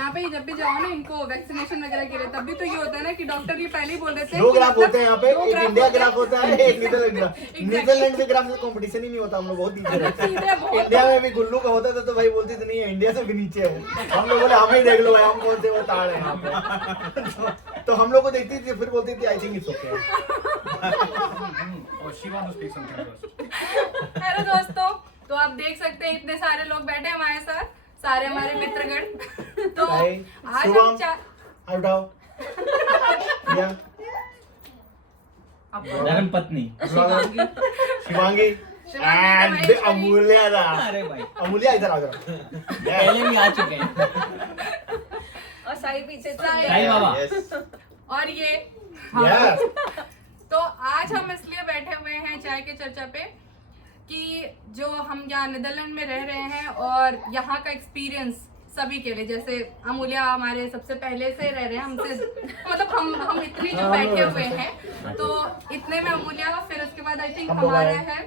यहाँ पे जब भी जाओ ना इनको वैक्सीनेशन वगैरह के लिए, तब भी तो ये होता है ना कि डॉक्टर ये पहले ही बोल देते हैं 2 कि ग्राफ मतलब होते हैं यहाँ पे, दो एक ग्राफ इंडिया होते ग्राफ हैं। होता है, एक नीदरलैंड ग्राफ। नीदरलैंड के ग्राफ से कंपटीशन ही नहीं होता, हम लोग बहुत नीचे रहते सीधे हैं। बहुत। इंडिया में भी गुल्लू का होता था तो भाई बोलती थी नहीं इंडिया से भी नीचे है। हम लोग बोले हमें ही देख लो भाई, हम कौन से वो ताड़ है यहाँ पे। तो हम लोग को देखती थी, फिर बोलती थी आई थिंक इट्स ओके। हेलो दोस्तों, तो आप देख सकते हैं इतने सारे लोग बैठे हैं हमारे साथ, सारे हमारे मित्रगण। तो आज हम उठाओ या धर्म पत्नी शिवांगी शिवांगी एंड अमूल्या दा। अरे भाई अमूल्या इधर आ जाओ। पहले भी आ चुके हैं। और साई पीछे साई बाबा और ये Yes. तो आज हम इसलिए बैठे हुए हैं चाय के चर्चा पे कि जो हम यहाँ नीदरलैंड में रह रहे हैं और यहाँ का एक्सपीरियंस सभी के लिए, जैसे अमूल्या हमारे सबसे पहले से रह रहे हैं हमसे, मतलब हम इतने जो बैठे हुए हैं, तो इतने में अमूल्या, फिर उसके बाद आई थिंक हमारा है,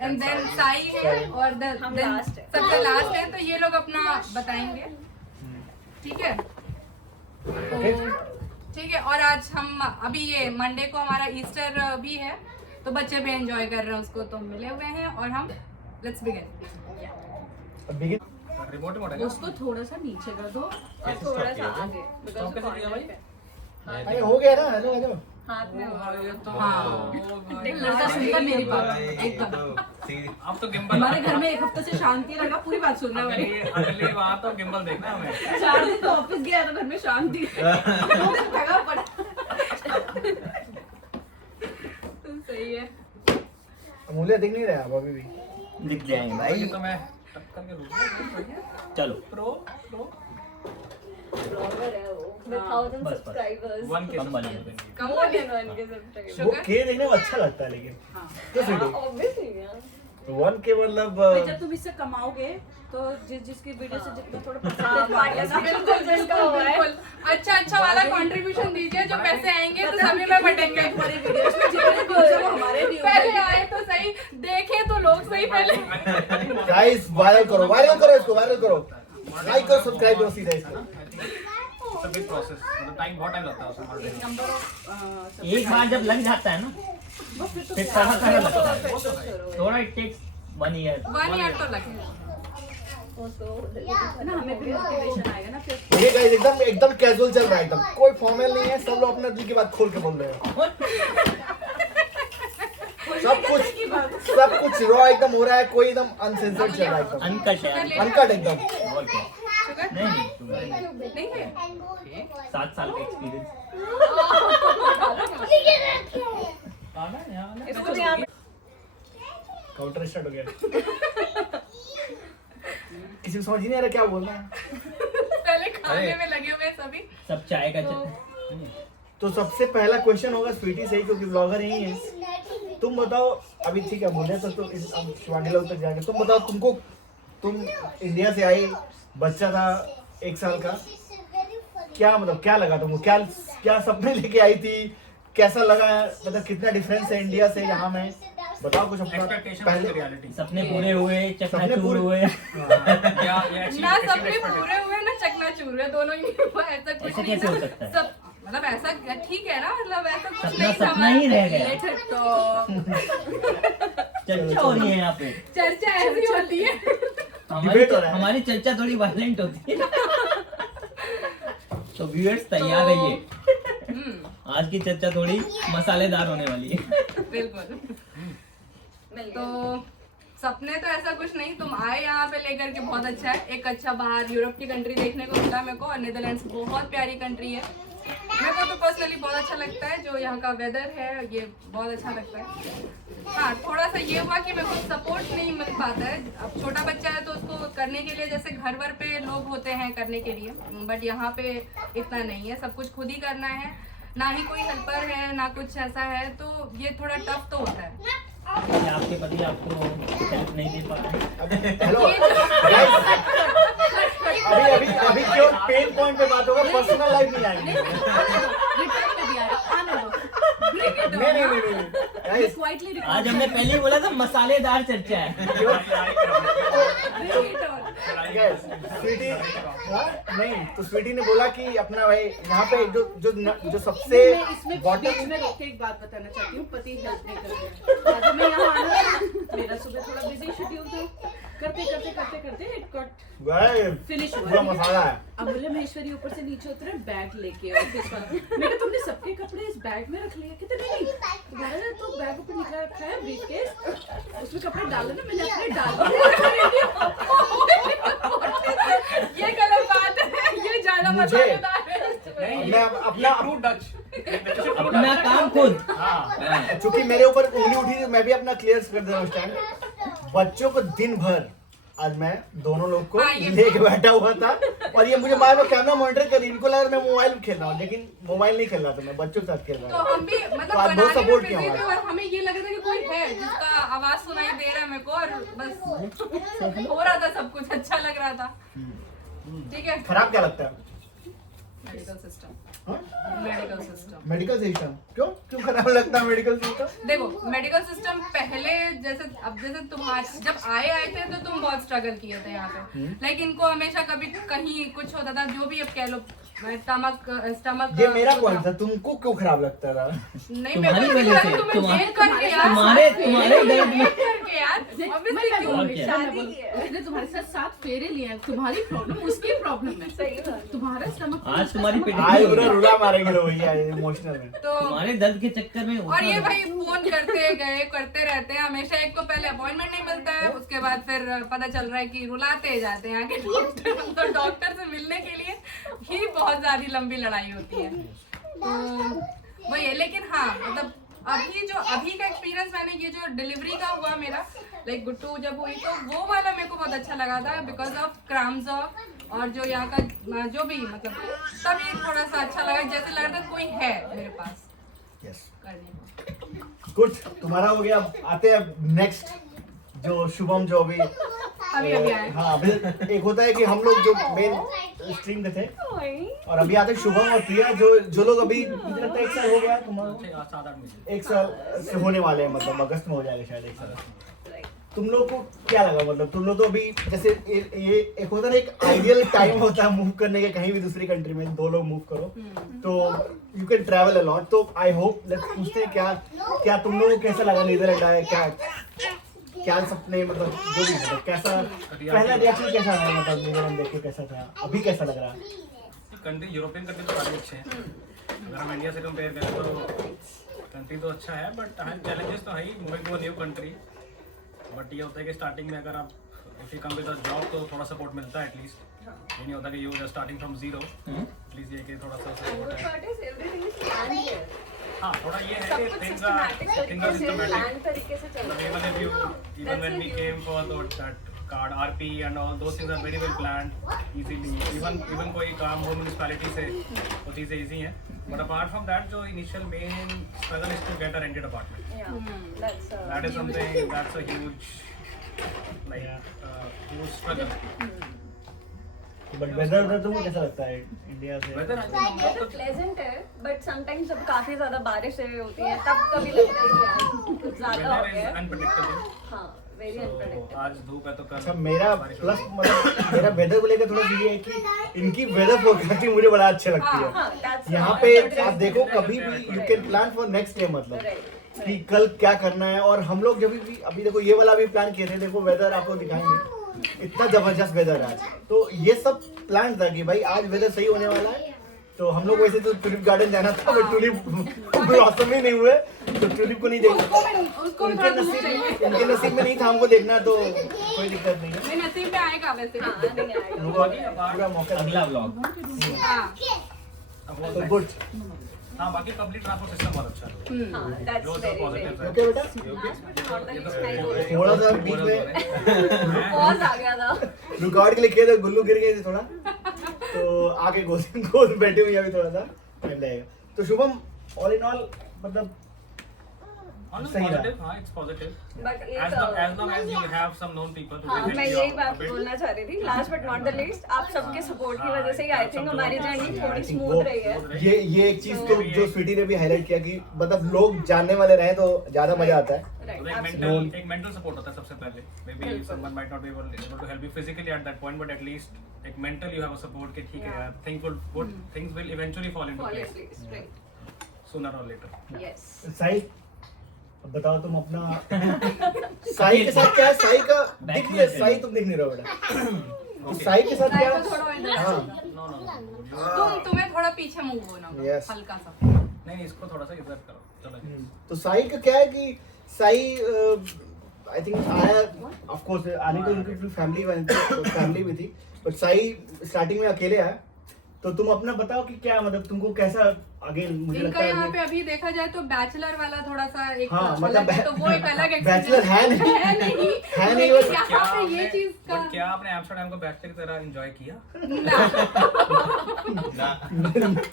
एंड देन साई है, और सबसे लास्ट है। तो ये लोग अपना बताएंगे, ठीक है? ठीक है। और आज हम अभी ये मंडे को हमारा ईस्टर भी है, तो बच्चे भी एंजॉय कर रहे हैं उसको, तो मिले हुए हैं और हम लेट्स बिगिन। उसको थोड़ा सा नीचे कर दो और थोड़ा सा आगे, अरे हो गया ना, हेलो हेलो। हाथ में हाँ लड़का सुनता मेरी बात एकदम। अब तो गिम्बल हमारे घर में एक हफ्ते से शांति लगा, पूरी बात सुनने वाली। अगली बार तो गिम्बल देखना हमें। 4 दिन तो ऑफिस गया तो घर में शांति, 2 दिन थका पड़ा। सही है। अमूल्या दिख नहीं रहा अब अभी भी। दिख जाएंगे भाई। तो मैं टक्कर के रूप चलो प्रो ब्लॉगर है वो with 1000 बस। सब्सक्राइबर्स। 1 के कम बने कम हो गया। 1 के सब्सक्राइबर्स। वो के देखने में अच्छा लगता है लेकिन तो सीधे ऑब्वियसली यार। 1 के मतलब जब तुम इससे कमाओगे तो जिसकी वीडियो से जितना थोड़ा हाँ, परसेंटेज बिल्कुल जिसका हुआ है। बिल्कुल अच्छा वाला कंट्रीब्यूशन दीजिए, जो पैसे आएंगे तो सभी में बटेंगे। हमारी वीडियोस में जितने व्यूज है वो हमारे व्यूज पहले आए तो सही, देखे तो लोग सही पहले। गाइस वायरल करो इसको, वायरल करो, लाइक करो, सब्सक्राइब करो सीधा इसको। सभी प्रोसेस मतलब टाइम बहुत टाइम लगता है उसमें। एक बार जब लग जाता है ना फिर थोड़ा लगता है, थोड़ा इट टेक्स 1 ईयर। 1 ईयर तो लगेगा। ना हमें भी मोटिवेशन आएगा ना फिर। ये गाइस एकदम कैजुअल चल रहा है, एकदम कोई फॉर्मल नहीं है, सब लोग अपने दिल की बात खोल के बोल रहे हैं। सब कुछ रॉ एकदम हो रहा है, कोई एकदम अनसेंसर्ड चल रहा है, एकदम अनकट है। अनकट एकदम। और क्या? शुगर नहीं नहीं है। 7 साल का एक्सपीरियंस। इसको भी यहाँ काउंटर स्टार्ट हो गया। किसी को समझ ही नहीं आ रहा क्या बोल रहा है। पहले खाने में लगे हुए हैं सभी। सब चाय का तो सबसे पहला क्वेश्चन होगा स्वीटी से ही, क्योंकि ब्लॉगर ही है। तुम बताओ, अभी ठीक है बोले तो शिवानी लोग तक जाएंगे। तुम बताओ, तुम इंडिया से आई, बच्चा था 1 साल का, क्या मतलब क्या लगा तुमको, क्या सपने लेके आई थी, कैसा लगा, मतलब कितना डिफरेंस है इंडिया से यहाँ में, बताओ कुछ अपना पहले। रियलिटी सपने पूरे हुए, चकनाचूर हुए। या ना सपने पूरे हुए ना चकनाचूर हुए, दोनों ही हुआ। ऐसा कुछ ऐसा नहीं कैसे था। हो सकता है? सब मतलब ऐसा ठीक है ना, मतलब ऐसा कुछ सपना नहीं सपना ही रह गया। Let it go। चर्चा हो रही है यहाँ पे। चर्चा ऐसी होती है। Debate हो रहा है। हमारी चर्चा थोड़ी वायलेंट होती है। तो व्यूअर्स तैयार रहिए, आज की चर्चा थोड़ी मसालेदार होने वाली है। बिल्कुल। तो सपने तो ऐसा कुछ नहीं, तुम आए यहाँ पे लेकर के बहुत अच्छा है। एक अच्छा बाहर यूरोप की कंट्री देखने को मिला मेरे को, और नीदरलैंड्स बहुत प्यारी कंट्री है। मेरे को तो पर्सनली बहुत अच्छा लगता है, जो यहाँ का वेदर है ये बहुत अच्छा लगता है। हाँ, थोड़ा सा ये हुआ कि मेरे को सपोर्ट नहीं मिल पाता है। अब छोटा बच्चा है तो उसको करने के लिए जैसे घर वर पे लोग होते हैं करने के लिए, बट यहाँ पे इतना नहीं है, सब कुछ खुद ही करना है, ना ही कोई हेल्पर है ना कुछ ऐसा है, तो ये थोड़ा टफ तो होता है। क्या आपके पति आपको हेल्प नहीं दे पाते? हेलो अभी क्यों पेन पॉइंट पे बात होगा, पर्सनल लाइफ नहीं आएगी। रिटर्न में भी आ रहा आने दो। नहीं गाइस, आज हमने पहले ही बोला था मसालेदार चर्चा है। स्वीटी नहीं तो स्वीटी ने बोला कि अपना भाई यहाँ पे जो सबसे इसमें बॉटम बीच में रोक के एक बात बताना चाहती हूँ, पति हेल्प नहीं करते। आज मैं यहाँ आना था, मेरा सुबह थोड़ा बिजी शेड्यूल था, करते इट गॉट फिनिश पूरा हुआ। मसाला है। अब बोले महेश्वरी ऊपर से नीचे उतरे, बैग लेके ऑफिस वाला। मैंने कहा तुमने सबके कपड़े इस बैग में रख लिए? कहते नहीं तुम्हारा तो बैग ऊपर निकला रखा है ब्रीफकेस, उसमें कपड़े डाले ना, मैंने अपने डाल ये गलत बात है, ये ज्यादा मुझे- मसालेदार है। मैं अपना True Dutch. अपना काम खुद। चूंकि मेरे ऊपर उंगली उठी थी मैं भी अपना क्लियर कर दे रहा हूँ स्टैंड। बच्चों को दिन भर आज मैं दोनों लोग को हाँ, ये लेके बैठा हुआ था और ये मुझे बार बार कैमरा मॉनिटर कर रही, इनको लगा मैं मोबाइल खेल रहा हूँ, लेकिन मोबाइल नहीं खेल रहा था, मैं बच्चों के साथ खेल रहा तो था। हम भी मतलब तो आज बहुत बनाने में support बिजी किया थे हमारा। और हमें ये लग रहा था कि कोई है जिसका आवाज सुनाई दे रहा है मेरे को, और बस हो रहा था सब कुछ, अच्छा लग रहा था। ठीक है, खराब क्या लगता है? मेडिकल सिस्टम, हाँ? मेडिकल सिस्टम मेडिकल सिस्टम क्यों खराब लगता है मेडिकल सिस्टम? देखो, मेडिकल सिस्टम पहले जैसे तुम्हारे जब आए थे तो तुम बहुत स्ट्रगल किए थे यहाँ पे, लाइक इनको हमेशा कभी कहीं कुछ होता था, जो भी अब कह लो, स्टमक ये मेरा पॉइंट था, तुमको क्यों खराब लगता था? नहीं, तुम्हारी मेरे को वजह से, तुम्हें तुम्हारे- देख करके यार, तुम्हारे दर्द में देख करके यार, obviously क्यों? और क्या? उसने तुम्हारे साथ 7 फेरे लिए हैं, तुम्हारी प्रॉब्लम उसकी प्रॉब्लम है, तुम्हारा स्टमक आज तुम्हारी पिटाई आज हो पूरा रही है। रुला मारेंगे लोग भैया इमोशनल में। तो तुम्हारे दर्द के चक्कर में और ये उतना- भाई फोन करते गए करते रहते हैं हमेशा, एक तो पहले अपॉइंटमेंट नहीं मिलता है, उसके बाद फिर पता चल रहा है कि रुलाते जाते हैं आगे डॉक्टर, तो डॉक्टर से मिलने के लिए ही बहुत ज्यादा लंबी लड़ाई होती है। तो वही है, लेकिन हाँ मतलब अभी का एक्सपीरियंस, मैंने ये जो डिलीवरी का हुआ मेरा, लाइक गुट्टू जब हुई तो वो वाला मेरे को बहुत अच्छा लगा था, बिकॉज ऑफ क्रम्स और जो यहाँ का जो भी मतलब, तब ये थोड़ा सा अच्छा लगा, जैसे लग रहा था कोई है मेरे पास यस करने को। गुड, तुम्हारा हो गया। अब आते हैं नेक्स्ट, जो शुभम जो अभी अभी आए। हाँ अभी एक होता है कि हम लोग जो मेन स्ट्रीम में थे, और अभी आते हैं शुभम और प्रिया, जो लोग अभी मुझे लगता है 1 साल हो गया तुम्हारा, 7-8 महीने 1 साल से होने वाले हैं, मतलब अगस्त में हो जाएगा शायद 1 साल। तुम लोग को क्या लगा, मतलब तुम लोग तो अभी जैसे ये एक होता है ना, एक आइडियल टाइम होता है मूव करने के, कहीं भी दूसरी कंट्री में 2 लोग मूव करो तो you can travel a lot. तो आई होप लेट्स पूछते हैं क्या तुम लोगों को कैसा लगा नीदरलैंड आए, क्या सपने, मतलब जो भी, मतलब कैसा पहला रिएक्शन कैसा रहा, मतलब नीदरलैंड देख के कैसा था, अभी कैसा लग रहा है? कंट्री, यूरोपियन कंट्री तो काफी अच्छे हैं। अगर हम इंडिया से कंपेयर करें तो कंट्री तो अच्छा है, बट हाँ चैलेंजेस तो है ही, moving to a new country. But ये होता है कि स्टार्टिंग में अगर आप if you come with a job तो थोड़ा सपोर्ट मिलता है एटलीस्ट। ये नहीं होता कि you are starting from zero, at least ये कि थोड़ा सा सपोर्ट है। हाँ थोड़ा ये है कि things are systematic. Even when we came for that card RP and all those things are very well planned easily. Even कोई काम हो municipality से वो चीजें easy हैं. But apart from that, जो initial main struggle is to get a rented apartment. That is something that's a huge huge struggle. But weather तुमको कैसा लगता है इंडिया से? Weather I think weather pleasant है, बट समटाइम्स जब काफी ज्यादा बारिश होती है तब कभी लगता है कि यार कुछ ज्यादा हो weather गया is है। unpredictable. हाँ, वेरी So, अनप्रेडिक्टेबल। आज धूप है तो कल अच्छा मेरा बारिश हो प्लस जाएगी. मतलब मेरा वेदर को लेकर थोड़ा सा ये है कि इनकी वेदर फोरकास्टिंग मुझे बड़ा अच्छा लगती है। हाँ, that's यहाँ right. पे आप देखो कभी भी you can plan for next day, मतलब कि कल क्या करना है। और हम लोग जब भी अभी देखो ये वाला भी प्लान किए थे, देखो वेदर आपको दिखाएंगे, इतना जबरदस्त वेदर है आज। तो ये सब प्लान था कि भाई आज वेदर सही होने वाला है, तो हम लोग वैसे तो टूलिप गार्डन जाना था, बट टूलिप ब्लॉसम ही नहीं हुए, तो टूलिप को नहीं देखा। उनके नसीब में नहीं था हमको देखना, तो कोई दिक्कत नहीं है। मेरे नसीब में आएगा वैसे। हाँ, नहीं आएगा। पूरा मौका अगला व्लॉग। हाँ, तो गुड। हाँ बाकी पब्लिक ट्रांसपोर्ट सिस्टम बहुत अच्छा है। हाँ, that's जो very, पॉजिटिव very है। ओके बेटा, थोड़ा सा बीच में पॉज आ गया था। रिकॉर्ड के लिए किया था, गुल्लू गिर गए थे थोड़ा, तो आगे गोद बैठी हुई है, अभी थोड़ा सा टाइम लगेगा। तो शुभम ऑल इन ऑल मतलब On a सही रहा। positive, हाँ, it's positive. But As long as you have some known people who हाँ, will मैं help you यही out a बात bit. बोलना चाह रही थी last but not the least आप सबके सपोर्ट की वजह से ही आई थिंक हमारी जर्नी Yeah, थोड़ी I think स्मूथ वो- रही है ये एक चीज तो जो स्वीटी ने भी हाईलाइट किया कि मतलब लोग जानने वाले रहे तो ज्यादा मजा आता है। तो एक राइट एक mental support होता है सबसे पहले. Maybe someone might not be able to help you physically at that point, but at least एक mental you have a support कि ठीक है यार, things will eventually fall into place sooner or later. Yes Sai अब बताओ तुम अपना साई के साथ क्या है? साई का दिख नहीं, साई तुम दिख नहीं रहे हो बेटा। तो साई के साथ क्या साई को थोड़ा इधर हाँ No. तुम्हें थोड़ा पीछे मूव होना होगा, Yes. हल्का सा। नहीं, इसको थोड़ा सा इधर करो. चलो. तो साई का क्या है कि साई आई थिंक आया ऑफ कोर्स आने तो उनकी फैमिली भी थी, बट साई स्टार्टिंग में अकेले आया। तो तुम अपना बताओ कि क्या मतलब तुमको कैसा अगेन मुझे लगता इनका यहाँ है पे अभी देखा जाए तो बैचलर वाला थोड़ा सा एक हाँ, अलग मतलब है, तो वो एक अलग बैचलर है नहीं। है नहीं है नहीं, लेकिन बस- यहाँ पे ये चीज का but क्या आपने एम्स्टर्डम को बैचलर की तरह एंजॉय किया?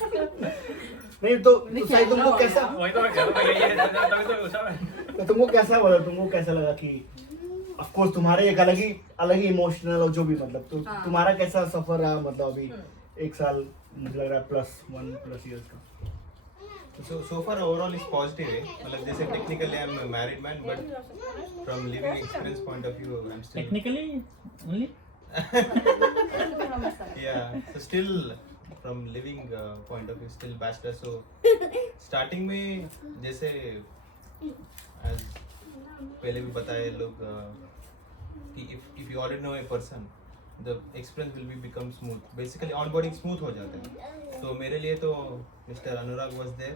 नहीं तो साई तुमको कैसा वही तो मैं कह रहा हूँ, यही है, तभी तो पूछा मैं. तो तुमको कैसा मतलब तुमको कैसा लगा कि ऑफ कोर्स तुम्हारे एक अलग ही इमोशनल और जो भी मतलब तो हाँ। तुम्हारा कैसा सफर रहा मतलब अभी एक साल मुझे लग रहा है +1+ इयर्स का। So far overall is positive. मतलब जैसे technically I'm a married man, but from living experience point of view, I'm still technically only yeah. So still from living point of view, still bachelor. So starting में जैसे as पहले भी बताए लोग कि if you already know a person, the experience will be become smooth. Basically onboarding smooth हो जाता है. तो मेरे लिए तो Mr. Anurag was there.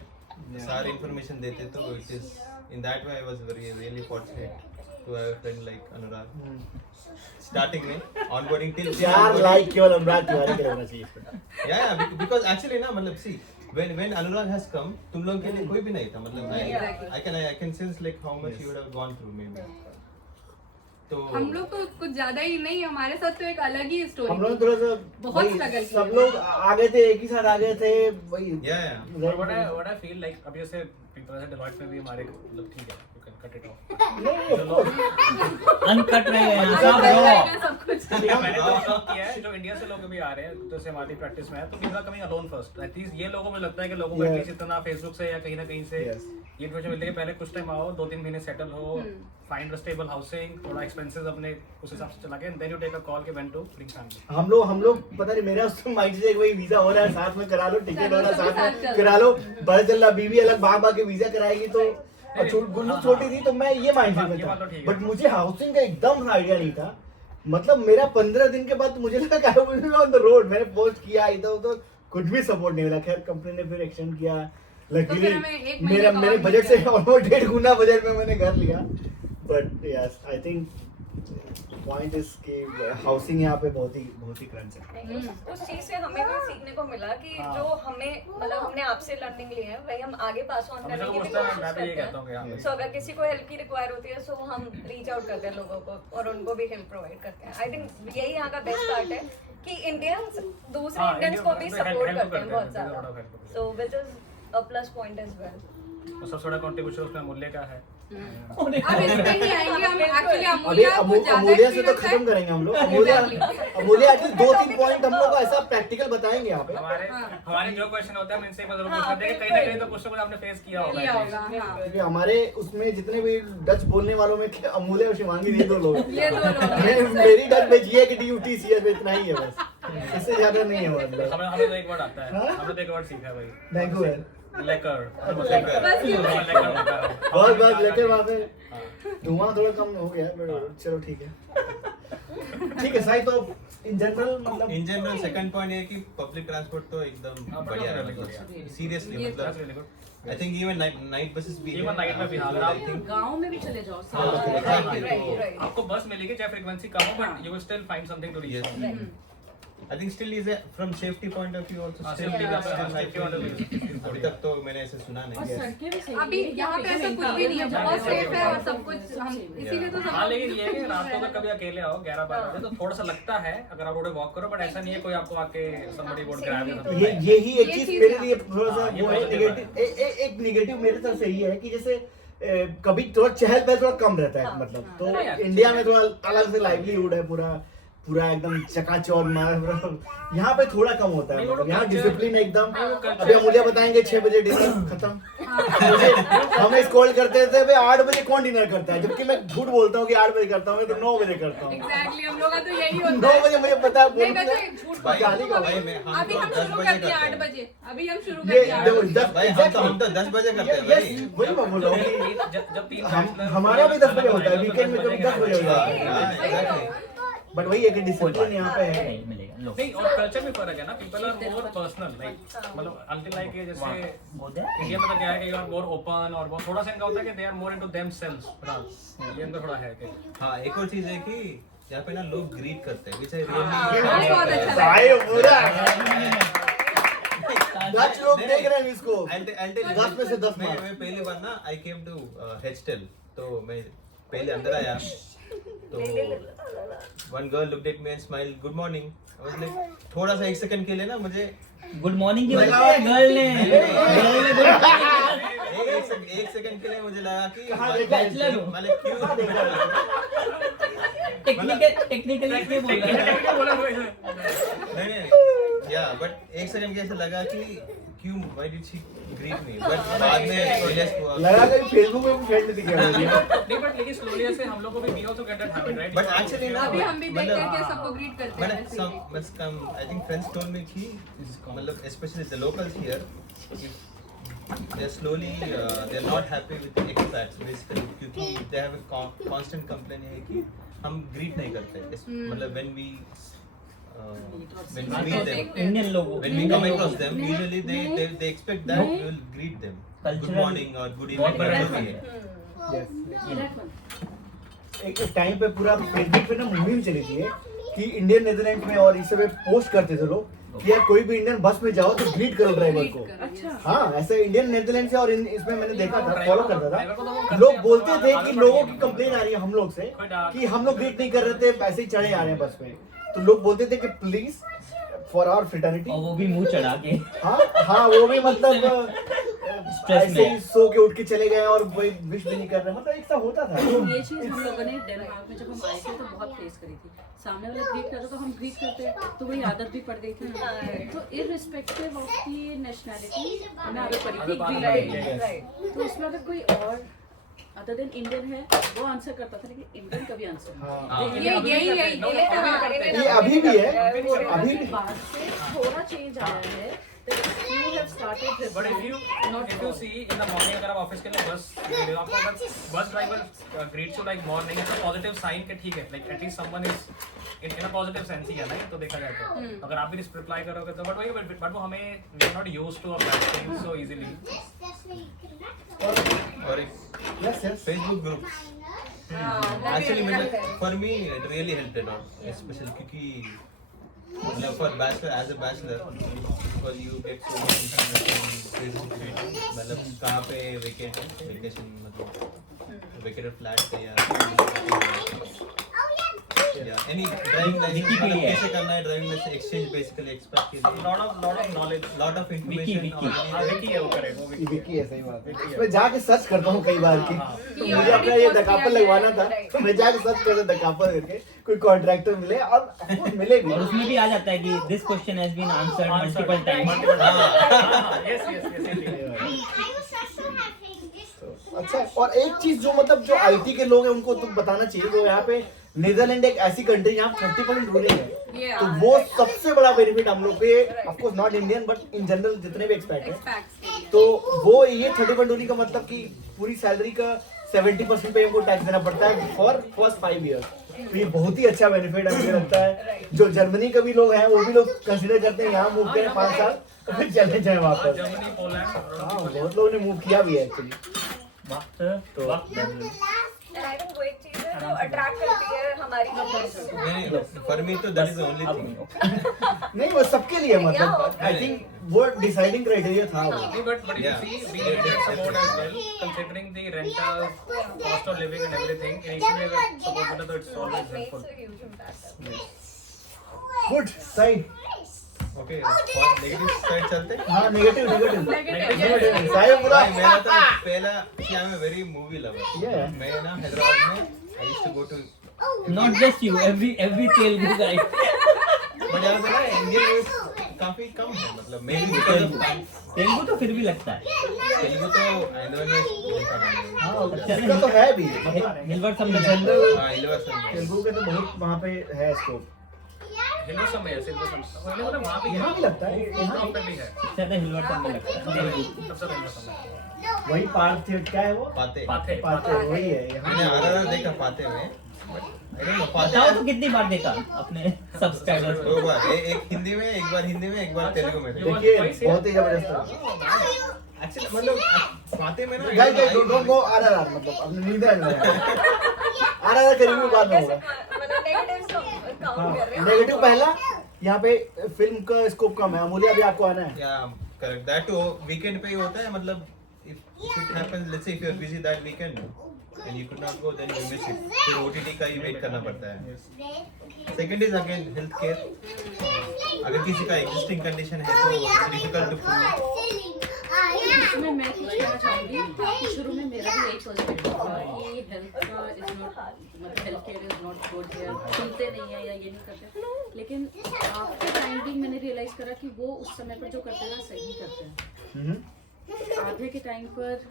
सारे information देते तो it is in that way I was really fortunate to have a friend like Anurag. Starting में onboarding till यार लाइक केवल अनुराग तिवारी के रहना चाहिए इस पे। yeah, because actually ना मतलब see when Anurag has come तुम लोगों के लिए कोई भी नहीं था मतलब I can sense like how much you would have gone through maybe. तो हम लोग तो कुछ ज्यादा ही नहीं, हमारे साथ तो एक अलग ही स्टोरी हम लोग थोड़ा सा बहुत वही, struggle किया सब लोग आ गए थे एक ही साथ आ गए थे वही yeah. But what I feel like अब जैसे people ऐसे Deloitte में भी हमारे मतलब ठीक है, you can cut it off. नहीं जो लोग अनकट रहे हैं अलग सब अलग रॉ है सब कुछ। मैंने तो job किया है, जो इंडिया से लोग अभी आ रहे हैं, जैसे हमारी प्रैक्टिस में है, तो people are coming alone first. At least ये लोगों में लगता है कि लोगों को Yeah. एटलीस्ट इतना फेसबुक से या कहीं ना कहीं से Yes. ये इन्फॉर्मेशन मिलती है कि पहले कुछ टाइम आओ, 2-3 महीने सेटल हो, फाइंड स्टेबल हाउसिंग, थोड़ा एक्सपेंसेस अपने उस हिसाब से चला के, then you take a call कि व्हेन टू ब्रिंग फैमिली. हम लोग पता नहीं मेरा उस माइंड से वही वीजा हो रहा है साथ में करा लो, टिकट हो रहा है चलो, साथ सब में साथ करा लो, पता चल रहा बीवी अलग भाग के वीजा कराएगी तो और गुल्लू छोटी थी तो मैं ये माइंड में ये था, बात तो ठीक है. बट मुझे हाउसिंग का एकदम आइडिया नहीं था। मतलब मेरा 15 दिन के बाद मुझे लगा I will be on the road, मैंने पोस्ट किया इधर उधर, कुछ भी सपोर्ट नहीं मिला। खैर कंपनी ने फिर एक्सटेंड किया, तो फिर हमें एक महीने मेरा का मेरे और बजट मिल से गया। ऑलमोस्ट 1.5 गुना बजट में मैंने घर लिया। But yes I think point is कि हाउसिंग यहाँ पे बहुत ही क्रंच है। उस चीज से हमें भी सीखने को मिला कि जो हमें मतलब हमने आपसे लर्निंग ली है वही हम आगे पास ऑन हमेशा करने की भी पूछता है, कोशिश मैं तो ये करते कहता हूँ कि हाँ हैं। सो अगर किसी को हेल्प की रिक्वायर होती है सो हम रीच आउट करते हैं लोगों को और उनको भी हेल्प प्रोवाइड करते हैं। आई थिंक यही यहाँ का बेस्ट पार्ट है कि इंडियंस दूसरे हाँ, इंडियंस को भी Indians सपोर्ट help करते हैं करते बहुत हैं, ज्यादा, lot of help करते हैं। So which is a plus point as well. और सबसे बड़ा कंट्रीब्यूशन उसमें अमूल्य का है. अब इस पे नहीं आएंगे हम, एक्चुअली अभी अमूल्य से तो खत्म करेंगे हम लोग। अमूल्य एटलीस्ट 2-3 पॉइंट हम लोग को ऐसा प्रैक्टिकल बताएंगे यहाँ पे। हमारे जो क्वेश्चन होते हैं हम इनसे जरूर पूछ लेते हैं कि कहीं ना कहीं तो कुछ ना कुछ आपने फेस किया होगा. किया at होगा, least. हाँ। क्योंकि हमारे उसमें जितने भी डच बोलने वालों में अमूल्य और शिवांगी ये दो लोग ये दो लोग हैं। मेरी डच में जी है कि DUTCS में इतना ही है बस, इससे ज्यादा नहीं है मतलब। हमें तो एक वर्ड आता है, हाँ? हमने तो एक वर्ड सीखा है भाई. वैंकूवर लेकर. बस ये लेकर होता है. बस लेके वहाँ पे धुआं थोड़ा कम हो गया but चलो ठीक है। ठीक है साई, तो इन जनरल मतलब इन जनरल सेकंड पॉइंट ये कि पब्लिक ट्रांसपोर्ट तो एकदम हाँ, बढ़िया है बढ़िया, मतलब सीरियसली ये That's मतलब really good. I think even night buses भी Even night में भी, हाँ, अगर आप- आई थिंक गाँव में भी चले जाओ हाँ, साथ exactly, राइट तो- राइट आपको बस मिलेगी चाहे फ्रीक्वेंसी कम हो, but you will still find something to Yes. Reach. I think still is from safety point of view also हाँ, स्टिल safety का- safety point of view. अभी तक तो मैंने ऐसे सुना और नहीं है। सड़कें भी सही अभी हैं, यहाँ पे ऐसा कुछ भी नहीं है, बहुत सेफ है और सब कुछ हम इसीलिए तो हाँ, सब लेकिन ये है कि रात को अगर कभी अकेले आओ 11-12 बजे तो थोड़ा सा लगता है अगर आप रोड पे वॉक करो, बट ऐसा नहीं है कोई आपको आके somebody would grab you or something. यही एक ये चीज चीज मेरे है। लिए थोड़ा सा हाँ, ये वो है positive नेगेटिव। एक नेगेटिव मेरे तरफ से ये है कि जैसे कभी थोड़ा चहल पहल थोड़ा कम रहता है मतलब, तो इंडिया में थोड़ा अलग से लाइवलीहुड है पूरा पूरा एकदम चकाचौंध मार। यहाँ पे थोड़ा कम होता है, मतलब यहाँ डिसिप्लिन एकदम। अभी हम मुझे बताएंगे 6 बजे डिनर खत्म, हमें स्कॉल करते थे भाई 8 बजे कौन डिनर करता है, जबकि मैं झूठ बोलता हूँ कि 8 बजे करता हूँ, तो 9 बजे करता हूँ। एग्जैक्टली हम लोग का तो यही होता 9 है। बजे मुझे पता है नहीं वैसे झूठ भाई, बोलती हूँ। भाई, मैं- हम अभी तो हम 10 शुरू बजे करते हैं करते 8 हैं। बजे, अभी हम शुरू ये करते हैं 8 देखो बजे। 10 भाई हम तो 10 बजे करते हैं भाई। वही मैं बोल रहा हूँ कि जब तीन हमारा भी 10 बजे होता है, वीकेंड में कभी 10 बजे हो जाता है, हाँ, वही तो। exactly. बट वही है कि डिसिप्लिन यहाँ पे है। नहीं मिलेगा लो नहीं, और कल्चर में फर्क है ना, people are more personal, like मतलब अनटिल लाइक ये जैसे बोल दे इंडिया में तो क्या है कि यू आर मोर ओपन, और बहुत थोड़ा सा इनका होता है कि they are more into themselves, ये इनका थोड़ा है कि हाँ, एक और चीज है कि यहाँ पे ना लोग ग्रीट करते हैं, which I ये really बहुत अच्छा लगा। साए पूरा Dutch लोग देख रहे हैं इसको। Until 10 में से 10 मैं मार्क्स। पहली बार ना I came to Hechtel, तो मैं पहले अंदर आया, तो one girl looked at me and smiled, good morning. I was like, थोड़ा सा 1 सेकंड के लिए ना मुझे गुड मॉर्निंग की वजह से गर्ल ने एक सेकंड के लिए मुझे लगा कि बैचलर हो। मतलब क्यों टेक्निकली क्या बोल रहा है? नहीं या बट एक सेकंड के ऐसे लगा कि क्यों why did she greet me, but बाद में रियलाइज हुआ लगा कि फेसबुक पे फ्रेंड दिख रहा है। नहीं, बट लेकिन स्लोली ऐसे हम लोग को भी we also get that habit, right? But actually ना अभी हम भी देख मतलब करके सबको ग्रीट करते हैं मैंने ऐसे ही। some I think friends told me कि मतलब especially the locals here, they're slowly they're not happy with the expats basically, क्योंकि they have a constant complaint है कि हम greet नहीं करते, मतलब when we meet them, Indian लोगों when we come across them, usually they expect that we will greet them, good Cultural- morning or good evening, बहुत whatever बड़ा भी है। एक टाइम पे पूरा फेसबुक पे ना मुहिम चली थी कि इंडियन नीदरलैंड में और इस पे पोस्ट करते थे लोग कि यार कोई भी इंडियन बस में जाओ तो ग्रीट करो ड्राइवर को। अच्छा हाँ, ऐसे इंडियन नीदरलैंड से और इसमें मैंने देखा था, फॉलो करता था, लोग बोलते थे कि लोगों की कंप्लेन आ रही है हम लोग से कि हम लोग ग्रीट नहीं कर रहे थे, ऐसे ही चढ़े आ रहे हैं बस में, तो लोग बोलते थे कि प्लीज फॉर आवर फ्रेटर्निटी। और वो भी मुंह चढ़ा के हाँ वो भी मतलब Stress ऐसे ही में। सो के उठ के चले गए और कोई विश भी नहीं कर रहे, मतलब एक सा होता था। ये चीज हम लोगों ने डेनमार्क में जब हम आए थे तो बहुत फेस करी थी। सामने वाला ग्रीट करता तो हम ग्रीट करते, तो वही आदत भी पड़ गई थी। तो इररिस्पेक्टिव ऑफ की नेशनैलिटी हमें आदत पड़ी थी ग्रीट करने की। तो उसमें अगर कोई और अदर देन इंडियन है वो आंसर करता था, लेकिन इंडियन कभी आंसर नहीं। ये अभी भी है, अभी भी। बाद से थोड़ा चेंज आया है। You have started But if you see in the morning, अगर आप ऑफिस के लिए बस आपको अगर bus driver greet you like morning, it's a positive sign कि ठीक है, like at least someone is in a positive sense ही है ना, तो देखा जाए तो अगर आप भी रिप्लाई करोगे तो बट वो हमें we are not used to a bad thing so easily. और Yes, yes. Facebook groups actually मतलब for me it really helped a lot, especially क्योंकि मतलब for bachelor, as a bachelor, because you get so much information, मतलब कहाँ पे vacation मतलब vacated flat पे या any driving license मतलब कैसे करना है, driving licence exchange basically expect के लिए lot of knowledge, lot of information Wiki. Vicky है वो करेगा, वो विकी है। विकी है, सही बात है। मैं जाके सर्च करता हूँ कई बार कि तो मुझे अपना ये डकापर लगवाना था, तो मैं जाके सर्च करता डकापर करके कोई कॉन्ट्रैक्टर मिले, और वो मिले भी। और उसमें भी आ जाता है कि this question has been answered multiple times. अच्छा, और एक चीज जो मतलब जो आईटी के लोग हैं उनको तो बताना चाहिए, तो यहाँ पे नीदरलैंड एक ऐसी कंट्री जहाँ 30% रूलिंग है, तो वो सबसे बड़ा बेनिफिट हम लोग पे, of course not Indian but in general जितने भी एक्सपेक्ट हैं, तो वो ये 30% रूलिंग का मतलब कि पूरी सैलरी का 70% पे हमको टैक्स देना पड़ता है फॉर फर्स्ट 5 ईयर। तो ये बहुत ही अच्छा बेनिफिट है, मुझे लगता है जो जर्मनी के भी लोग हैं वो भी लोग कंसीडर करते हैं यहाँ मूव करें 5 साल तो फिर चले जाए वापस। जर्मनी, पोलैंड, हाँ, बहुत लोगों ने मूव किया भी है एक्चुअली। And I think वो एक चीज है जो अट्रैक्ट करती है हमारी नहीं for me तो that is the only thing। नहीं, वो सबके लिए मतलब आई थिंक वो डिसाइडिंग क्राइटेरिया था वो। but if you see we needed support as well, considering the rental cost of living and everything, initially अगर support मिला तो it's always makes helpful। a huge impact. Good, सही। Okay negative side चलते हाँ negative negative Sahib पूरा भाई मेरा तो पहला I am very movie lover Yeah. मैं ना हैदराबाद में I used to go to not just you every Telugu guy but यार ना इंडियन मूवीज काफी कम है मतलब maybe because of Telugu तो फिर भी लगता है तेलुगु तो हैदराबाद में देखा मैंने हाँ इसका तो है भी हिलवर्ट सब में जनरल हाँ इलवर्सन में तेलुगु के तो बहुत वहाँ पे है स्कोप हिंदू समय है सिंधु समय मतलब वहाँ भी यहाँ भी लगता है यहाँ पे भी है ज्यादा हिलवर्ट सब में लगता है तेलुगु सबसे पहले समय वही पार्ट क्या है वो पाते पाथे पाते वही है यहाँ मैंने आरआरआर देखा पाते में आई डोंट नो पाते बताओ तो कितनी बार देखा अपने सब्सक्राइबर्स को दो बार एक हिंदी में एक बार हिंदी में एक बार तेलुगु में देखिए बहुत ही जबरदस्त एक्चुअली मतलब पाते में ना गाइस डोंट गो आरआरआर मतलब अपने नींद आ रहा आरआरआर का रिव्यू बाद में होगा मतलब नेगेटिव्स काउंट कर रहे हो नेगेटिव पहला यहाँ पे फिल्म का स्कोप कम है अमूल्य अभी आपको आना है या करेक्ट दैट टू वीकेंड पे ही होता है मतलब if it happens let's say if you are busy that weekend and you could not go then you miss it फिर OTT का ही वेट करना पड़ता है second is again health care अगर किसी का एग्जिस्टिंग कंडीशन है तो डिफिकल्ट टू प्रूव इसमें मैं कुछ कहना चाहूँगी कि शुरू में मेरा भी यही पर्सपेक्टिव था कि हेल्थ का इज नॉट मतलब health care is not good है सुनते नहीं है या ये नहीं करते लेकिन आफ्टर टाइम भी मैंने रियलाइज करा कि वो उस समय पर जो करते हैं ना सही करते हैं आधे के टाइम पर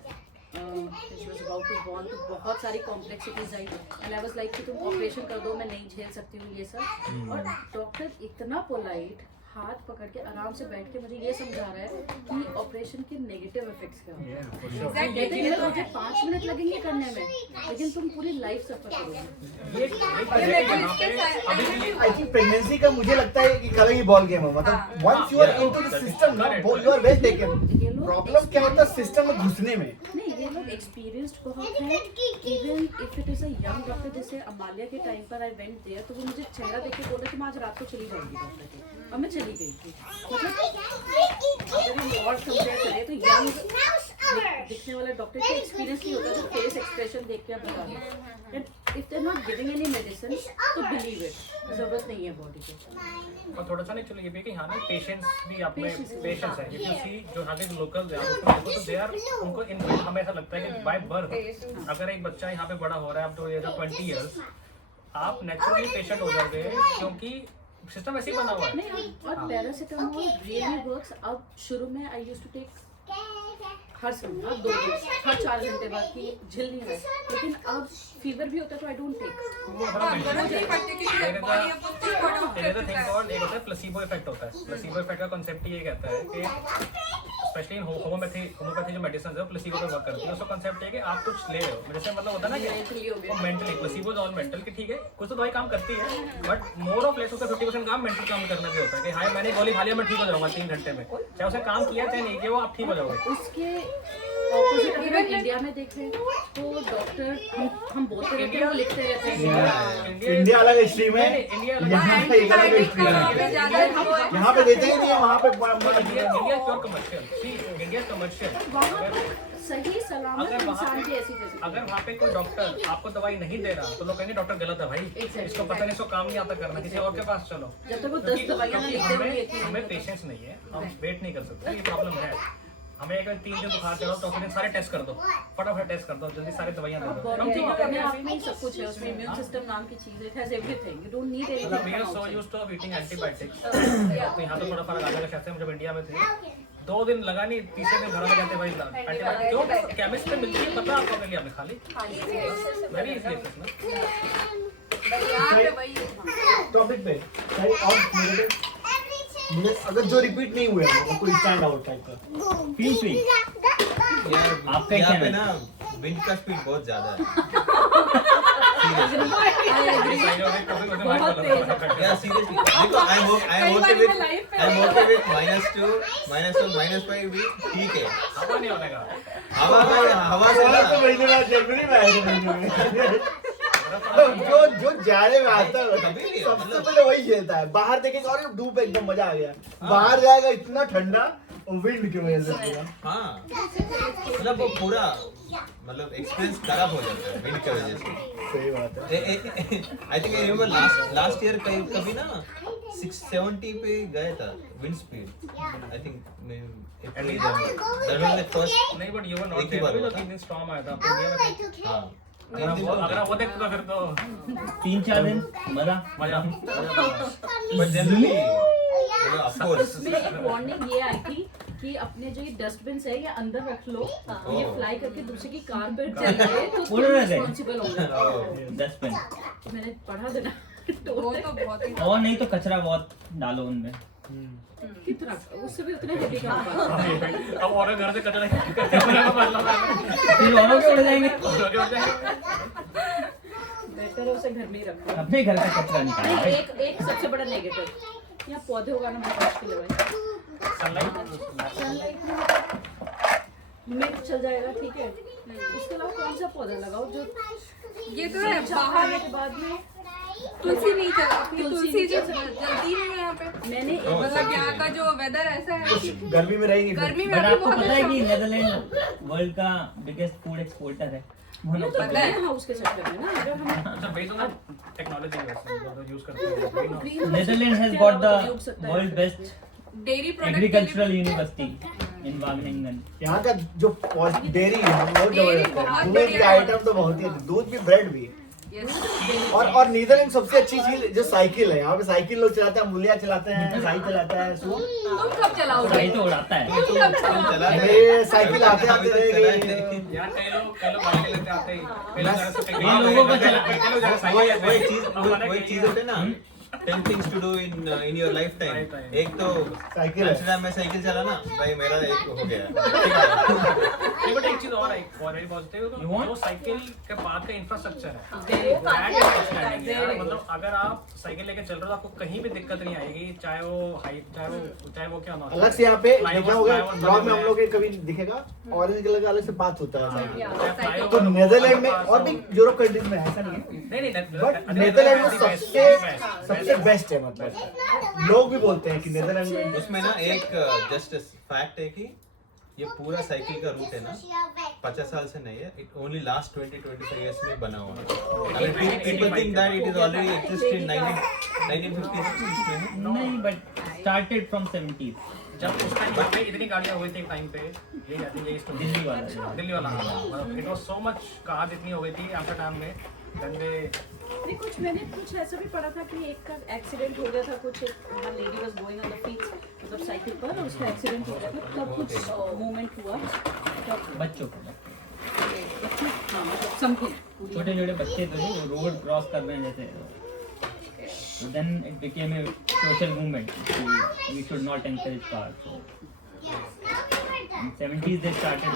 अबाउट टू बॉर्न तो बहुत सारी complexities I and I was like कि तुम ऑपरेशन कर दो मैं नहीं झेल सकती हूँ ये सब और डॉक्टर इतना पोलाइट हाथ पकड़ के आराम से बैठ के मुझे ये समझा रहा है कि ऑपरेशन के नेगेटिव इफेक्ट्स क्या होते हैं कहते हैं मुझे 5 मिनट लगेंगे करने में लेकिन तुम पूरी लाइफ सफर करोगे आई थिंक प्रेगनेंसी का मुझे लगता है कि अलग ही बॉल गेम है मतलब once you are into the system ना you are well taken problem क्या होता है सिस्टम में घुसने में नहीं ये लोग एक्सपीरियंस्ड बहुत हैं even if it is a young doctor जैसे अमालिया के टाइम पर आई वेंट देयर तो वो मुझे चेहरा देख के बोले कि मैं आज रात को चली जाऊंगी डॉक्टर के और मैं चली गई थी मतलब अगर हम और कंपेयर करें तो यंग दिखने वाला डॉक्टर का एक्सपीरियंस नहीं होता जो फेस एक्सप्रेशन देख के आप बता दें and if they are not giving any medicine तो बिलीव इट जरूरत नहीं है बॉडी को और थोड़ा सा नहीं चलो ये भी कि यहाँ ना पेशेंस भी आप में पेशेंस है इफ यू सी जो यहाँ के लोकल है उसको तो दे आर उनको इन हमें ऐसा लगता है कि बाय बर्थ अगर एक बच्चा यहाँ पे बड़ा हो रहा है आप तो एज 20 इयर्स आप नेचुरली पेशेंट हो जाओगे क्योंकि सिस्टम ऐसे ही बना हुआ है नहीं और पैरासीटामोल रियली वर्क्स अब शुरू में आई यूज्ड टू टेक हर समय हर 2 दिन हर 4 घंटे बाद की झिल नहीं रहा है लेकिन अब फीवर भी होता है तो आई डोंट टेक एक प्लेसिबो इफेक्ट होता है प्लेसिबो इफेक्ट का कांसेप्ट ये कहता है कि स्पेशली इन होम्योपैथी जो मेडिसिन है वो प्लेसिबो पे वर्क करती है उसका कांसेप्ट है कि आप कुछ ले रहे हो जैसे मतलब होता है ना कि वो मेंटली प्लेसिबो ऑल मेंटल कि ठीक है कुछ तो दवाई काम करती है बट मोर ऑफ लेस उसका 50% काम मेंटल काम करना भी होता है कि हाँ मैंने गोली खा लिया मैं ठीक हो जाऊंगा 3 घंटे में चाहे उसे काम किया चाहे नहीं किया वो आप ठीक हो जाओगे उसके ऑपोजिट अगर हम इंडिया में देखें तो डॉक्टर हम बोलते रहते हैं वो लिखते रहते हैं इंडिया अलग स्ट्रीम है इंडिया यहाँ पे एक अलग स्ट्रीम है यहाँ पे देते ही नहीं है वहाँ पे इंडिया प्योर कमर्शियल सी इंडिया कमर्शियल सही सलामत इंसान की ऐसी जैसी अगर वहाँ पे कोई डॉक्टर आपको दवाई नहीं दे रहा तो लोग कहेंगे डॉक्टर गलत है भाई इसको पता नहीं इसको काम नहीं आता करना किसी और के पास चलो जब तक वो 10 दवाइयां ना लिखते हुए लेती हैं हमें पेशेंस नहीं है हम वेट नहीं कर सकते ये प्रॉब्लम है हमें अगर 3 दिन बुखार चढ़ाओ तो फिर सारे टेस्ट कर दो फटाफट टेस्ट कर दो जल्दी सारी दवाइयां दे दो हम ठीक हो अपने आप में ही सब कुछ है उसमें इम्यून सिस्टम नाम की चीज है it has everything you don't need मतलब we are so anything used to eating antibiotics तो यहाँ तो थोड़ा फर्क आ जाएगा शायद से जब इंडिया में थे 2 दिन लगा नहीं तीसरे दिन घर में कहते भाई एंटीबायोटिक क्यों केमिस्ट में मिलती है पता आपको मिली आपने खाली वेरी इजी टॉपिक पे सही और मुझे अगर जो रिपीट नहीं हुए हैं कोई स्टैंड आउट टाइप का फील फ्री आपका यहाँ पे क्या ना विंड का स्पीड बहुत ज्यादा है या सीरियसली देखो आई एम ओके विद -2 -1 -5 भी ठीक है हवा नहीं होने का हवा से ना तो महीने में जनवरी में आए थे महीने में जो जाने में आता है सबसे पहले वही खेलता है बाहर देखेंगे और धूप एकदम मजा आ गया बाहर जाएगा इतना ठंडा विंड की वजह से पूरा। हाँ मतलब वो पूरा मतलब एक्सपीरियंस खराब हो जाता है विंड की वजह से। सही बात है। I think I remember last year कभी ना 670 पे गया था wind speed. I think first नहीं बट यू वर एक नॉट ही बार देयर हुआ जो था। 3 दिन स्टॉर्म आया था इंडिया में। हाँ अगर वो देखता फिर तो 3-4 दिन मजा मजा बट जनरली ऑफ कोर्स उसमें एक वार्निंग ये आई थी कि अपने जो ये डस्टबिन है ये अंदर रख लो, ये फ्लाई करके दूसरे की कार पे चल जाए तो तुम उड़ रहे थे। रिस्पॉन्सिबल होंगे। 10 पेन मैंने पढ़ा देना वो तो बहुत ही और नहीं तो कचरा बहुत डालो उनमें। कितना उससे भी उतने हेवी काम करता अब और घर से कचरा मतलब फिर औरों के उड़ जाएंगे। बेटर है उसे घर में ही रखो। अपने घर का कचरा निकालो नहीं, भाई। एक सबसे बड़ा नेगेटिव यहाँ पौधे उगाना बहुत मुश्किल है भाई। सनलाइट में चल जाएगा ठीक है, उसके अलावा कौन सा पौधा लगाओ जो ये तो है बाहर आने के बाद में। तुलसी नहीं चला अपनी तुलसी तुलसी जो नहीं जलती नहीं है यहाँ पे। मैंने मतलब यहाँ का जो वेदर ऐसा है कि गर्मी में रहेंगी फिर। गर्मी में बट अभी आपको बहुत पता है अच्छा कि नेदरलैंड वर्ल्ड का बिगेस्ट फूड एक्सपोर्टर है। पता है। ग्रीन हाउस के चक्कर में ना अगर हम अच्छा बेस्ड ऑन टेक्नोलॉजी वैसे जो यूज करते हैं ग्रीन हाउस नेदरलैंड हैज के गॉट अलावा तो उग सकता द है। World best dairy product agricultural university in Wageningen. यहाँ का जो डेयरी है बहुत डेयरी जबरदस्त बहुत है। दूध के बढ़िया आइटम तो बहुत ही अच्छे, दूध भी ब्रेड भी। और नीदरलैंड सबसे अच्छी चीज जो साइकिल है, यहाँ पे साइकिल लोग चलाते हैं, मूलिया चलाते हैं, साई चलाता है सूप। तुम कब चलाओगे? सही तो उड़ाता है। तुम कब चलाओगे? ये साइकिल आते आते रह गई। यार कई लोग बाइक लेते आते ही पहले तरह से कई ये लोगों को कई लोग जरा वो एक चीज होते ना 10 things to do in your lifetime। Lifetime। एक तो साइकिल है। एम्स्टर्डम में साइकिल चलाना भाई मेरा एक हो गया। नहीं बट एक चीज और है ऑलरेडी पॉजिटिव You want? जो साइकिल के बाद का इंफ्रास्ट्रक्चर है वो काफी That is अच्छा outstanding है। यार। मतलब अगर आप साइकिल लेके चल रहे हो तो आपको कहीं भी दिक्कत नहीं आएगी, चाहे वो हाइट चाहे वो क्या ना अलग से यहाँ पे Flyover- देखा होगा flyover ब्लॉग में बने हम लोग के कभी दिखेगा ऑरेंज कलर का अलग से बात होता है साइकिल। साइकिल तो नेदरलैंड में और भी यूरोप कंट्रीज में ऐसा नहीं है, नहीं बट नेदरलैंड में सबसे बेस्ट है। मतलब लोग भी बोलते हैं कि नेदरलैंड में उसमें ना एक जस्ट फैक्ट है कि ये पूरा साइकिल का रूट है ना 50 साल से नहीं है, इट ओनली लास्ट 20-25 इयर्स में बना हुआ है। I mean, people think that it is already existed 1950s में। नहीं बट स्टार्टेड फ्रॉम 70s। जब उस टाइम पे इतनी गाड़ियां हुई थी टाइम पे ये आई थिंक ये स्टोरी दिल्ली वाला। दिल्ली वाला मतलब it was so much car इतनी हो गई थी एम्स्टर्डम में गंदे नहीं कुछ मैंने कुछ ऐसा भी पढ़ा था कि एक का एक्सीडेंट हो गया था, कुछ lady was going on the field मतलब साइकिल पर और उसका एक्सीडेंट हो गया था, तब कुछ मूवमेंट हुआ तब बच्चों को हाँ मतलब समथिंग छोटे छोटे बच्चे थे वो रोड क्रॉस कर रहे हैं जैसे, तो then it became a social movement we should not encourage car. So in 70s they started.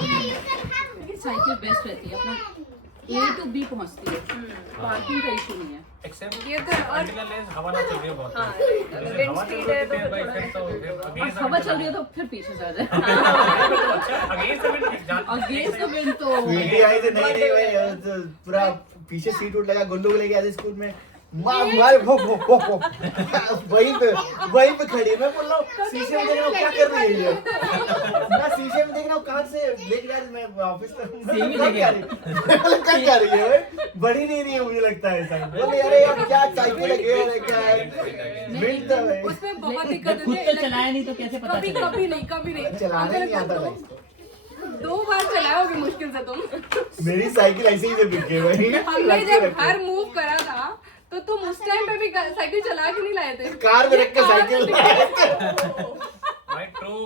Cycle best रहती है, अपना A to B पहुंचती है, पार्किंग का इशू नहीं है। एक्सेप्ट ये तो और हवा ना चल रही है बहुत हाँ, जैसे wind हवा speed चल है रही तो है भाई थोड़ा फिर तो और हवा चल रही है तो फिर पीछे से आ जाए। अगेंस्ट अगेंस्ट द विंड तो स्वीटी आई तो नहीं भाई, तो पूरा पीछे सीट उठ लगा, गुल्लू को लेके आते स्कूल में मार भो भो भो भो वहीं पे खड़ी। मैं बोल रहा हूँ शीशे में देख रहा हूँ क्या कर रही है ये, मैं शीशे में देख रहा हूँ कहाँ से लेके जा रही, मैं ऑफिस सेमी कब जा रही है भाई, बढ़ी नहीं रही है मुझे लगता है ऐसा। बोले अरे यार क्या साइकिल है गियर है क्या है मिलता है। उसमें बहुत दिक्कत खुद होती तो है। चलाया नहीं तो कैसे पता कभी चलेगा? कभी नहीं चलाना ही नहीं आता अगर था। 2 बार चलाया होगी मुश्किल से तुम। मेरी साइकिल ऐसे ही बिक गई भाई। हमने रखे जब रखे। घर मूव करा था तो तुम उस टाइम पे भी साइकिल चला के नहीं लाए थे? कार में रख के साइकिल भाई ट्रू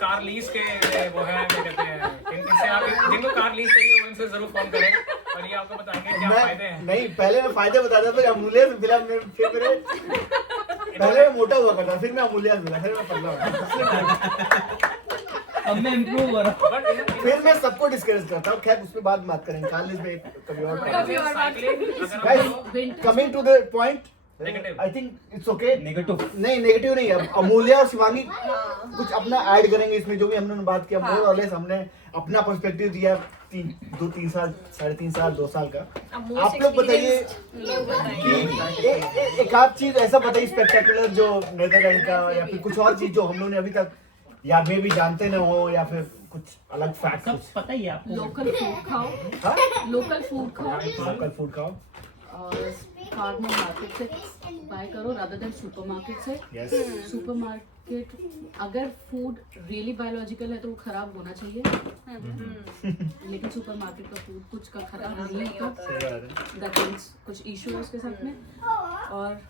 कार लीज के वो है क्या कहते हैं इनसे आप जिनको कार लीज चाहिए वो इनसे जरूर फोन करें और ये आपको बताएंगे क्या फायदे हैं। नहीं पहले मैं फायदे बताता था, अमूल्य से मिला फिर मेरे पहले मैं मोटा हुआ करता, फिर मैं अमूल्य से मिला, फिर मैं पतला हुआ। अब मैं इम्प्रूव हो रहा बट फिर मैं सबको डिस्करेज करता हूँ, खैर उसके बाद बात करेंगे, कॉलेज में कभी और कभी और बात guys coming to the point, Negative। I think it's okay. Negative. नहीं नेगेटिव नहीं, अब अमूल्य और शिवांगी कुछ अपना ऐड करेंगे इसमें, जो भी हमने बात किया मोर और लेस हमने अपना पर्सपेक्टिव दिया 3 साल 3.5 साल 2 साल का। आप लोग बताइए कि एक आध चीज ऐसा बताइए स्पेक्टेकुलर जो नेदरलैंड का या फिर कुछ और चीज जो हम लोग ने अभी तक या मे भी जानते न हो या फिर कुछ अलग फैक्ट सब कुछ पता ही है आपको। लोकल फूड खाओ, हाँ लोकल फूड खाओ लोकल फूड खाओ और फार्मर मार्केट से बाय करो रादर देन सुपरमार्केट से। यस सुपरमार्केट अगर फूड रियली बायोलॉजिकल है तो वो खराब होना चाहिए, लेकिन सुपरमार्केट का फूड कुछ का खराब नहीं होता। सही बात है। दैट मीन्स कुछ इशू है उसके साथ में, और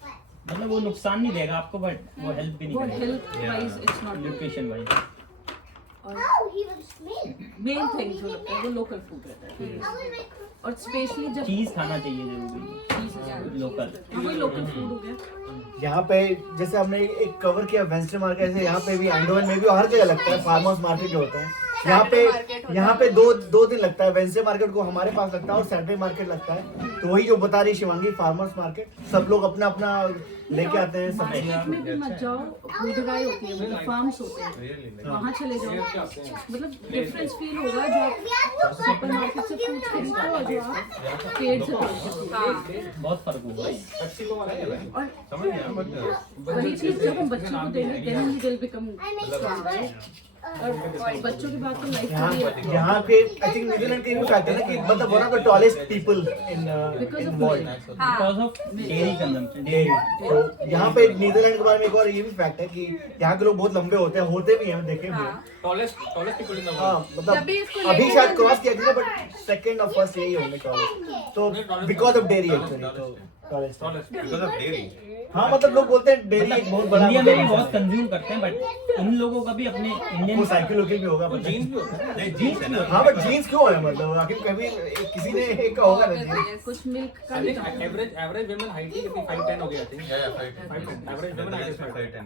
मतलब वो नुकसान नहीं देगा आपको, बट वो हेल्प भी नहीं वो करेगा health wise it's not nutrition wise. और मेन थिंग जो लगता है वो लोकल फूड रहता है, और स्पेशली जब चीज खाना चाहिए जरूरी लोकल। वही लोकल फूड हो गया। यहाँ पे जैसे हमने एक कवर किया वेंस्टर मार्केट से, यहाँ पे भी एंडोवन में भी हर जगह लगता है फार्मर्स मार्केट जो होता है। यहाँ पे दो दिन लगता है, वेंस्डे मार्केट को हमारे पास लगता है और सैटरडे मार्केट लगता है। तो वही जो बता रही शिवांगी फार्मर्स मार्केट, सब लोग अपना अपना लेके आते हैं सब्जियाँ। मार्केट में भी मत जाओ, खुदगाई होती है, मतलब फार्म्स होते हैं, Really, like, वहाँ चले जाओ, मतलब डिफरेंस फील होगा जो आप सुपर मार्केट से फ्रूट खरीदते हो और जो आप पेड़ से तोड़ते हो। बहुत फर्क होगा। और समझ गया बट वही चीज जब हम बच्चों को देंगे देन ही विल बिकम और बच्चों की बात तो लाइफ के लिए यहाँ पे आई थिंक न्यूजीलैंड के भी फैक्ट है ना कि मतलब one of the tallest people in world. Because of dairy consumption, dairy. तो यहाँ पे नीदरलैंड के बारे में एक और ये भी फैक्ट है कि यहाँ के लोग बहुत लंबे होते भी हैं, देखे भी हैं। टॉलेस्ट पीपल इन द हाँ वर्ल्ड। मतलब जब भी इसको अभी लेके शायद क्रॉस किया गया बट सेकंड और फर्स्ट यही होंगे टॉलेस्ट, तो बिकॉज ऑफ डेयरी एक्चुअली तो टॉलेस्ट। because of dairy. हाँ मतलब लोग बोलते हैं डेयरी एक बहुत बड़ा इंडिया में भी मतलब बहुत कंज्यूम करते हैं, बट इन लोगों का भी अपने इंडियन वो साइकोलॉजिकल भी होगा पता जीन्स नहीं। भी होता है। नहीं जीन्स है ना। हाँ बट जीन्स क्यों है मतलब आखिर कभी किसी ने एक का होगा ना जीन्स। कुछ मिल्क का आई भी थिंक एवरेज वुमेन हाइट ही कितनी 5'10" हो गई I think. Yeah, yeah, 5'10". Average women height Netherlands में 5'10"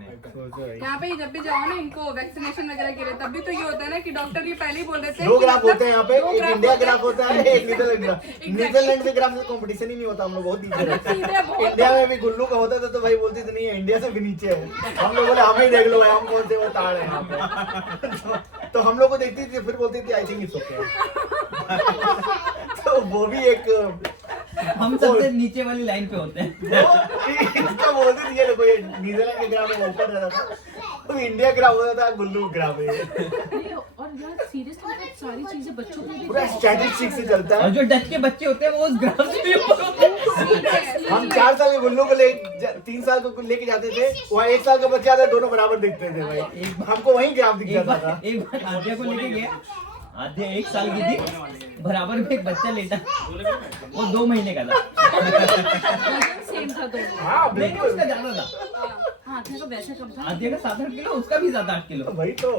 है। यहाँ पे जब भी जाओ ना इनको वैक्सीनेशन वगैरह के लिए, तब भी तो ये होता है ना कि डॉक्टर ये पहले ही बोल देते हैं दो कि ग्राफ मतलब होते हैं यहाँ पे, दो एक ग्राफ इंडिया होते हैं। ग्राफ होता है, एक नीदरलैंड ग्राफ। नीदरलैंड के ग्राफ से कंपटीशन ही नहीं होता, हम लोग बहुत नीचे रहते सीधे हैं। बहुत- इंडिया में भी गुल्लू का होता था तो भाई बोलती थी नहीं है, इंडिया से भी नीचे है। हम लोग बोले हम ही देख लो भाई, हम कौन से वो ताड़ है यहाँ पे। तो हम लोग को देखती थी फिर बोलती थी आई थिंक इट्स ओके। तो वो भी एक हम सबसे नीचे वाली लाइन पे होते हैं। इसका बोलती थी ये देखो, ये न्यूजीलैंड के ग्राफ में ऊपर रहता था, तो इंडिया ग्राफ होता था, गुल्लू ग्राफ है। नहीं, और यार सीरियसली मतलब सारी चीजें बच्चों के लिए पूरा स्टैटिस्टिक्स से चलता और है। जो डच के बच्चे होते हैं वो उस ग्राफ से भी ऊपर होते हैं। हम 4 साल के गुल्लू को 3 साल को लेके जाते थे, वहाँ 1 साल का बच्चा आता, दोनों बराबर दिखते थे भाई। हमको वही ग्राफ दिख जाता था। एक बार आद्या को लेके गया, आद्या 1 साल की थी, बराबर में एक बच्चा लेटा, वो 2 महीने का था। सेम था दोनों। हाँ नहीं बिल्कुल उसका ज्यादा था, हाँ तो वैसे कम था। आद्या का 7-8 किलो, उसका भी 7-8 किलो। वही तो।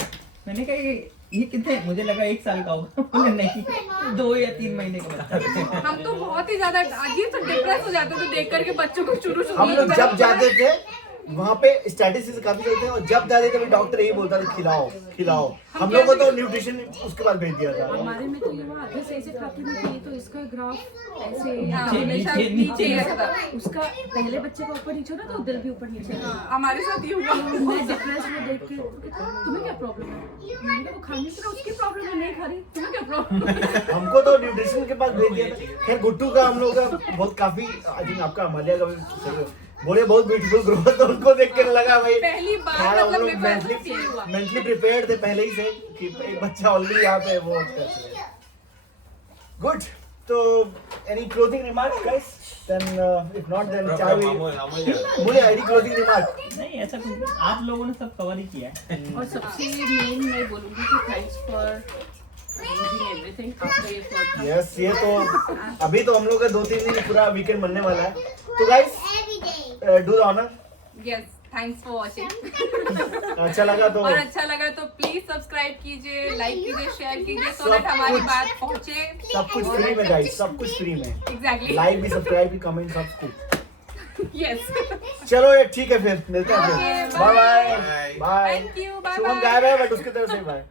मैंने कहा ये कितने, मुझे लगा 1 साल का होगा, बोले नहीं 2 या 3 महीने का बच्चा। हम तो बहुत ही ज्यादा अजीब से डिप्रेस हो जाते थे देख करके बच्चों को शुरू हम लोग जब जाते थे वहाँ पे स्टैटिस्टिक्स काफी चलते हैं, और जब जाते थे डॉक्टर यही बोलता था खिलाओ खिलाओ। हम लोग को तो न्यूट्रिशन उसके बाद भेज दिया था। हमारे में तो ये हुआ आधे से ऐसे खाती नहीं थी, तो इसका ग्राफ ऐसे हाँ, नीचे, हमेशा नीचे, नीचे ही नीचे। रहता था। उसका पहले बच्चे का ऊपर नीचे होना तो दिल भी ऊपर नीचे होना। हाँ, हमारे साथ ये हुआ। मैं डिप्रेस में देख के तुम्हें क्या प्रॉब्लम है, मैंने कहा वो खाने से उसकी प्रॉब्लम है, नहीं खा रही, तुम्हें क्या प्रॉब्लम है। हमको तो न्यूट्रिशन के पास भेज दिया था। खैर गुट्टू का हम लोग का बहुत काफी आई थिंक आपका मालिया का भी बोले बहुत ब्यूटीफुल ग्रोथ, तो उनको देख के लगा भाई पहली बार हाँ, हम मतलब लोग मेरे को ऐसा फील हुआ। मेंटली प्रिपेयर्ड थे पहले ही से कि एक बच्चा ऑलरेडी यहाँ पे वो गुड। तो any closing remarks guys? Then if not then चाय वी मुझे एनी क्लोजिंग रिमार्क? नहीं ऐसा कुछ, आप लोगों ने सब कवर ही किया है। और सबसे मेन मैं बोलूंगी कि थैंक्स फॉर एवरीथिंग आफ्टर ये पॉडकास्ट। यस ये तो अभी तो हम लोग का 2-3 दिन पूरा वीकेंड बनने वाला है। तो guys do the honour. Yes, thanks for watching. अच्छा लगा तो और अच्छा लगा तो प्लीज सब्सक्राइब कीजिए, लाइक कीजिए, शेयर कीजिए, सो सब दैट हमारी कुछ- बात पहुंचे। सब कुछ फ्री में गाइस, सब कुछ फ्री में। एग्जैक्टली। लाइक भी, सब्सक्राइब भी, कमेंट सब कुछ। यस। चलो ये ठीक है फिर मिलते हैं Okay, फिर। Bye bye bye. Bye. Thank you, bye Shubham bye. गायब है बट उसकी तरफ से बाय।